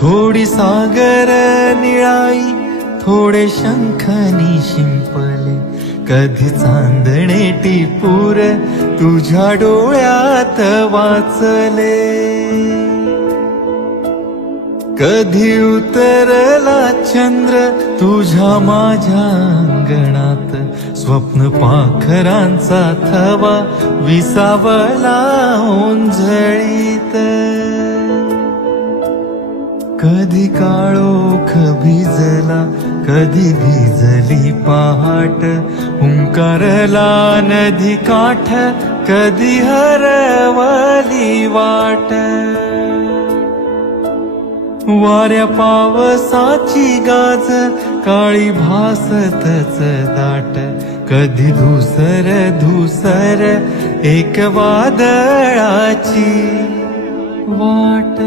थोडी सागर निळाई, थोडे शंखनी शिंपले, कधी चांदणे टिपूर तुझ्या डोळ्यात वाचले. कधी उतरला चंद्र तुझ्या माझ्या अंगणात, स्वप्न पाखरांचा थवा विसावला ओंजळीत. कधी काळोख भिजला, कधी भिजली पहाट, हुंकारला नदी काठ, कधी हरवली वाट. वाऱ्या पावसाची गाज काळी भासतच दाट, कधी धुसर धुसर एक वादळाची वाट.